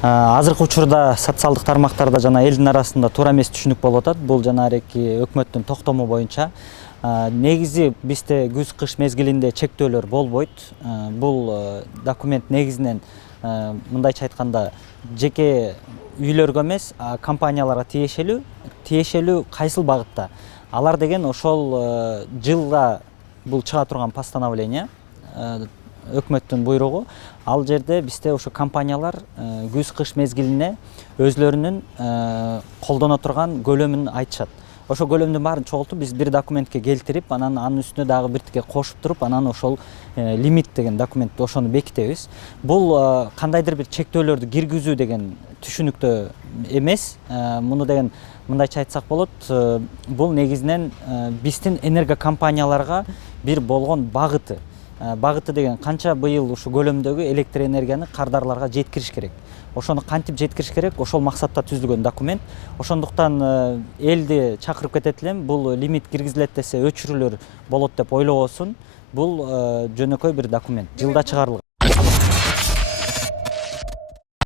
Азыркы учурда социалдык тармактарда жана элдин арасында туура эмес түшүнүк болуп атат. Бул жанагы өкмөттүн токтому боюнча негизи бизде күз-кыш мезгилинде чектөөлөр болбойт. Бул документ негизинен мындайча айтканда жеке үйлөргө эмес, компанияларга тиешелүү кайсыл багытта. Алар деген ошол жылга бул чыга турган постановление, өкмөттүн буйругу. Ал жерде бизде ошо компаниялар күз-кыш мезгилине өзлөрүнүн колдоно турган көлөмүн айтышат. Ошо көлөмдүн баарын чогултуп биз бир документке келтирип, анан анын үстүнө дагы биртике кошуп туруп, анан ошол лимит деген документ ошону бекитебиз. Бул кандайдыр бир чектөөлөрдү киргизүү деген түшүнүктө эмес. Муну деген мындайча айтсак болот, бул негизинен биздин энергокомпанияларга бир болгон багыты. Багыты деген канча быйыл ушу көлөмдөгү электр энергияны кардарларга жеткириш керек. Ошону кантип жеткириш керек, ошол максатта түзүлгөн документ. Ошондуктан элди чакырып кетет элем, бул лимит киргизилет десе өчүрүүлөр болот деп ойлобосун. Бул жөнөкөй бир документ, жылда чыгарылган.